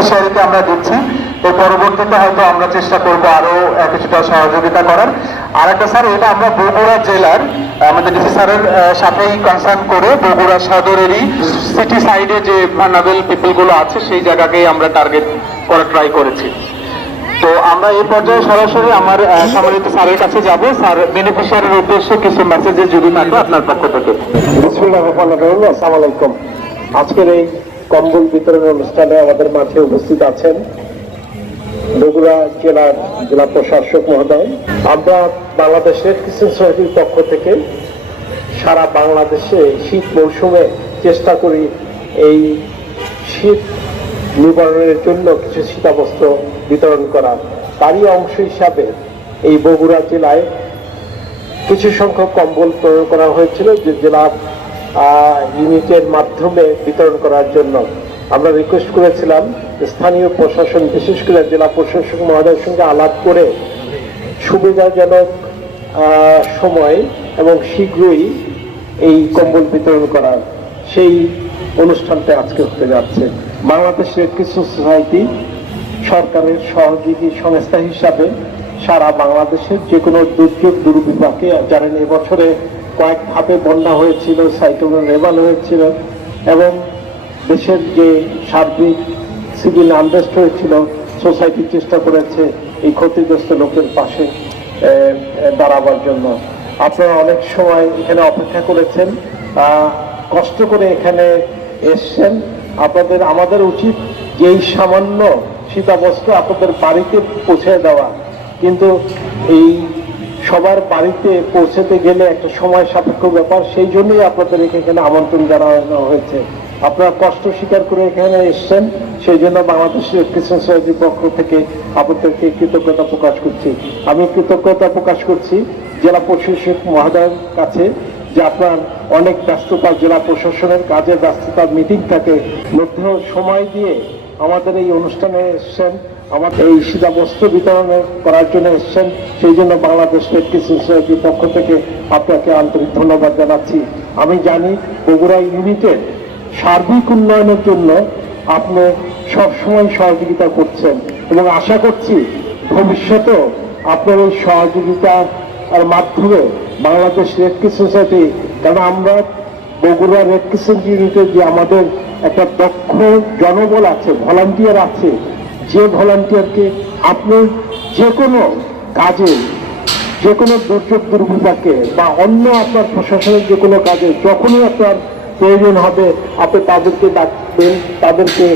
বেনিফিশিয়ারিকে আমরা দিচ্ছি। তো পরবর্তীতে হয়তো আমরা চেষ্টা করব আরও কিছুটা সহযোগিতা করার। আর একটা স্যার, এটা আমরা বগুড়া জেলার, আমাদের ডিসি স্যারের সাথেই কনসার্ন করে বগুড়া সদরেরই সিটি সাইডে যে ভার্নাবেল পিপলগুলো আছে, সেই জায়গাকেই আমরা টার্গেট করা ট্রাই করেছি। তো আমরা এই পর্যায়ে সরাসরি আমার সম্মানিত স্যারের কাছে যাব। স্যার বেনিফিশিয়ারির উদ্দেশ্যে কিছু মেসেজেস যদি থাকে, আপনার পক্ষ থেকে। বিসমুল্লাহ আলাইকুম। আজকের এই কম্বল বিতরণ অনুষ্ঠানে আমাদের মাঝে উপস্থিত আছেন বগুড়া জেলার জেলা প্রশাসক মহোদয়। আমরা বাংলাদেশের খ্রিস্টান সোসাইটির পক্ষ থেকে সারা বাংলাদেশে শীত মৌসুমে চেষ্টা করি এই শীত নিবারণের জন্য কিছু শীতাবস্ত্র বিতরণ করা তারই অংশ হিসাবে এই বগুড়া জেলায় কিছু সংখ্যক কম্বল প্রয়োগ করা হয়েছিল যে জেলা ইউনিটের মাধ্যমে বিতরণ করার জন্য আমরা রিকোয়েস্ট করেছিলাম স্থানীয় প্রশাসন, বিশেষ করে জেলা প্রশাসক মহোদয়ের সঙ্গে আলাপ করে সুবিধাজনক সময় এবং শীঘ্রই এই কম্বল বিতরণ করার সেই অনুষ্ঠানটা আজকে হতে যাচ্ছে। বাংলাদেশ রেড ক্রিসেন্ট সোসাইটি সরকারের সহযোগী সংস্থা হিসাবে সারা বাংলাদেশের যে কোনো দুর্যোগ দুর্বিপাকে জানেন এবছরে কয়েক ধাপে বন্যা হয়েছিল, সাইক্লোন রেবাল হয়েছিল এবং দেশের যে সার্বিক সিভিল আনরেস্ট হয়েছিল সোসাইটি চেষ্টা করেছে এই ক্ষতিগ্রস্ত লোকের পাশে দাঁড়াবার জন্য। আপনারা অনেক সময় এখানে অপেক্ষা করেছেন কষ্ট করে এখানে এসছেন। আপনাদের, আমাদের উচিত যে এই সামান্য শীতাবস্ত্র আপনাদের বাড়িতে পৌঁছে দেওয়া। কিন্তু এই সবার বাড়িতে পৌঁছতে গেলে একটা সময় সাপেক্ষ ব্যাপার, সেই জন্যই আপনাদের এখানে আমন্ত্রণ জানানো হয়েছে। আপনারা কষ্ট স্বীকার করে এখানে এসছেন, সেই জন্য বাংলাদেশের খ্রিস্টান সোসাইটির পক্ষ থেকে আপনাদেরকে কৃতজ্ঞতা প্রকাশ করছি। আমি কৃতজ্ঞতা প্রকাশ করছি জেলা প্রশাসক মহোদয়ের কাছে যে আপনার অনেক ব্যস্ততা জেলা প্রশাসনের কাজের ব্যস্ততার মিটিং থাকে। মধ্যেও সময় দিয়ে আমাদের এই অনুষ্ঠানে এসছেন আমাদের এই শীতাবস্ত্র বিতরণ করার জন্য এসছেন। সেই জন্য বাংলাদেশ রেড ক্রিসেন্ট সোসাইটির পক্ষ থেকে আপনাকে আন্তরিক ধন্যবাদ জানাচ্ছি। আমি জানি বগুড়া ইউনিটের সার্বিক উন্নয়নের জন্য আপনি সবসময় সহযোগিতা করছেন এবং আশা করছি ভবিষ্যতেও আপনার এই সহযোগিতার মাধ্যমে বাংলাদেশ রেড ক্রিসেন্ট সোসাইটি কারণ আমরা বগুড়া রেড ক্রিসেন্ট ইউনিটের যে আমাদের একটা দক্ষ জনবল আছে ভলান্টিয়ার আছে যে ভলান্টিয়ারকে আপনি যে কোনো কাজে, যে কোনো দুর্যোগ দুর্বিপাকে বা অন্য আপনার প্রশাসনের যে কোনো কাজে যখনই আপনার প্রয়োজন হবে, আপনি তাদেরকে ডাকবেন, তাদেরকে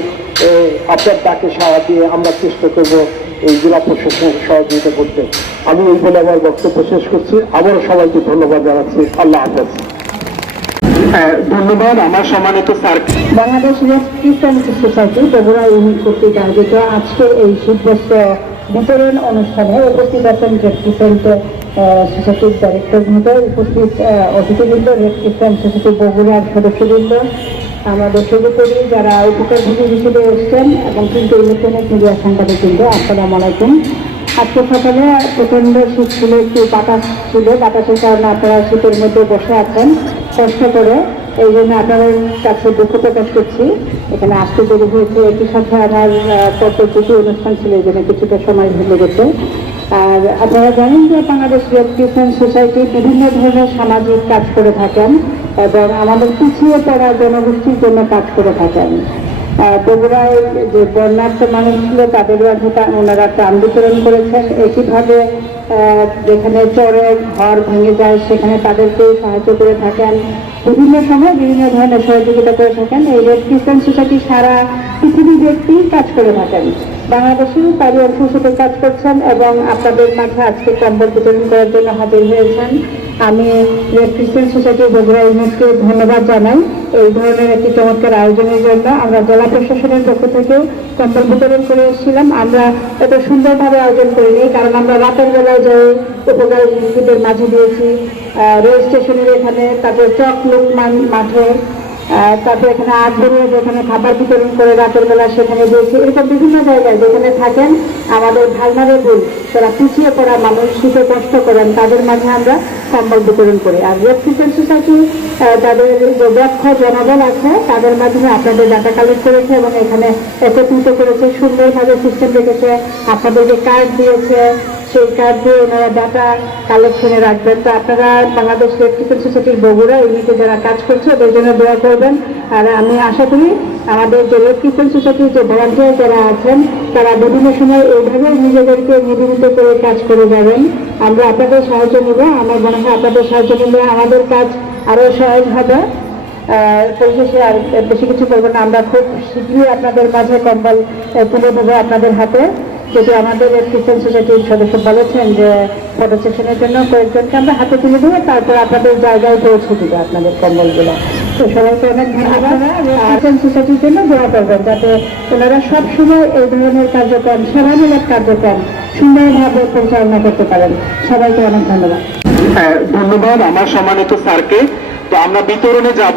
আপনার ডাকে সাড়া দিয়ে আমরা চেষ্টা করব এই জেলা প্রশাসনকে সহযোগিতা করতে। আমি এই বলে আমার বক্তব্য শেষ করছি। আবারও সবাইকে ধন্যবাদ জানাচ্ছি। আল্লাহ হাফেজ। ধন্যবাদ, আমার সম্মানিত sir. Bangladesh Christian society, Bogura unit কর্তৃক আয়োজিত আজকের এই শীতবস্ত্র বিতরণ অনুষ্ঠানে উপস্থিত আছেন রেড ক্রিসেন্ট সোসাইটির ডাইরেক্টর মহোদয়, উপস্থিত অতিথিবৃন্দ, রেড ক্রিশ্চান সোসাইটি বগুড়ার সদস্যবৃন্দ, আমাদের সেক্রেটারি যারা উপকারভোগী হিসেবে এসছেন এবং কিন্তু ইলেকট্রনিক মিডিয়া সাংবাদিকবৃন্দ, আসসালামু আলাইকুম। আজকে সকালে প্রচণ্ড শীত ছিল, একটু বাতাস ছিল, বাতাসের কারণে আপনারা শীতের মধ্যে বসে আছেন। কষ্ট করে, এই জন্য আপনাদের কাছে দুঃখ প্রকাশ করছি। এখানে আসতে দেরি হয়েছে, একই সাথে আমার পরপর দুটি অনুষ্ঠান ছিল, এই জন্য কিছুটা সময় ভুলে গেছে। আর আপনারা জানেন যে বাংলাদেশ রেড ক্রিসেন্ট সোসাইটি বিভিন্ন ধরনের সামাজিক কাজ করে থাকেন এবং আমাদের পিছিয়ে পড়া জনগোষ্ঠীর জন্য কাজ করে থাকেন। বগুড়ায় যে বন্যার্থ মানুষ ছিল, তাদের মাঝে ওনারা ত্রাণ বিতরণ করেছেন। একইভাবে যেখানে চরে ঘর ভেঙে যায়, সেখানে তাদেরকে সাহায্য করে থাকেন। বিভিন্ন সময় বিভিন্ন ধরনের সহযোগিতা করে থাকেন। এই রেড ক্রিস্টান সোসাইটি সারা পৃথিবী ব্যক্তি কাজ করে থাকেন। বাংলাদেশেও তারই অংশ কাজ করছেন এবং আপনাদের মাঝে আজকে কম্বল বিতরণ করার জন্য হাজির হয়েছেন। আমি রেড ক্রিসেন্ট সোসাইটি বগুড়া ইউনিটকে ধন্যবাদ জানাই। এই ধরনের একটি চমৎকার আয়োজনের জন্য আমরা জেলা প্রশাসনের পক্ষ থেকে কম্বল বিতরণ করে এসেছিলাম। আমরা এত সুন্দরভাবে আয়োজন করিনি, কারণ আমরা রাতের বেলায় যে উপকার শিল্পীদের মাঝে দিয়েছি রেল স্টেশনের এখানে, তারপর চক লোকমান মাঠে তারপরে এখানে আটবেরিয়া যেখানে খাবার বিতরণ করে রাতের বেলা সেখানে দিয়েছে এরকম বিভিন্ন জায়গায় যেখানে থাকেন আমাদের ভালনারেবল যারা পিছিয়ে পড়া মানুষ শীতে কষ্ট করেন, তাদের মাঝে আমরা কম্বল বিতরণ করি। আর রেড ক্রিসেন্ট সোসাইটি তাদের যে দক্ষ জনবল আছে, তাদের মাধ্যমে আপনাদের ডাটা কালেক্ট করেছে এবং এখানে একত্রিত করেছে, সুন্দরভাবে সিস্টেম রেখেছে, আপনাদেরকে কার্ড দিয়েছে সেই কার্ড ওনারা ডাটা কালেকশনে রাখবেন। তো আপনারা বাংলাদেশ ক্রিসেন্ট সোসাইটির বগুড়া ইউনিটে যারা কাজ করছে, ওদের জন্য দোয়া করবেন। আর আমি আশা করি আমাদের যে ক্রিসেন্ট সোসাইটির যে ভলান্টিয়ার যারা আছেন, তারা বিভিন্ন সময় এইভাবে নিজেদেরকে নিবেদিত করে কাজ করে যাবেন। আমরা আপনাদের সাহায্য নিব। আমার মনে হয় আপনাদের সাহায্য নিলে আমাদের কাজ আরও সহজ হবে। পরিশেষে আর বেশি কিছু করব না। আমরা খুব শীঘ্রই আপনাদের মাঝে কম্বল তুলে দেবো আপনাদের হাতে। যেটি আমাদের ক্রিশ্চান সোসাইটির সদস্য বলেছেন যে ফটো সেশনের জন্য কয়েকজনকে আমরা হাতে তুলে দেবো তারপর আপনাদের জায়গায় পৌঁছে দেবো আপনাদের কম্বলগুলো তো সবাইকে অনেক ধন্যবাদ। ক্রিশ্চান সোসাইটির জন্য দোয়া করবেন যাতে ওনারা সবসময় এই ধরনের কার্যক্রম সেবামূলক কার্যক্রম সুন্দরভাবে পরিচালনা করতে পারেন। সবাইকে অনেক ধন্যবাদ। হ্যাঁ ধন্যবাদ। আমার সম্মানিত স্যারকে। তো আমরা বিতরণে যাব।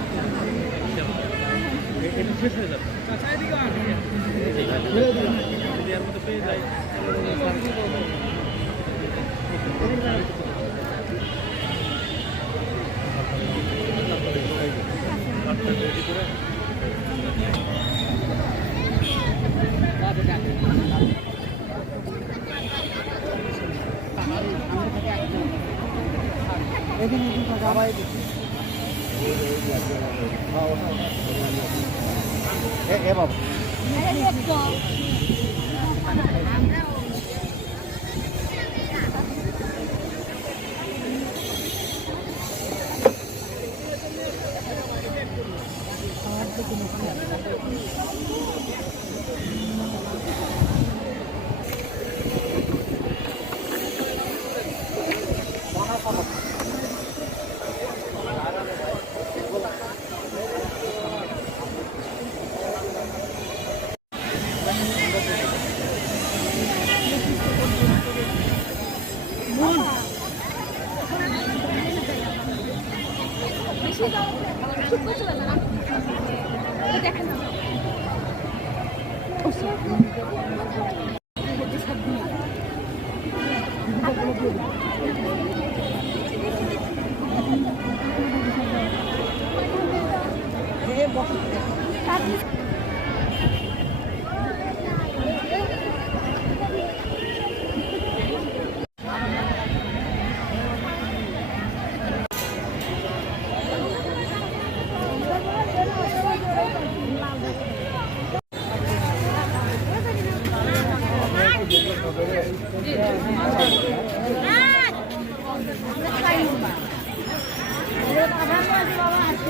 এটা শেষ হয়ে যাবে যদি এর মতো পেয়ে যাই রেডি করে এদিন সবাই Em em không?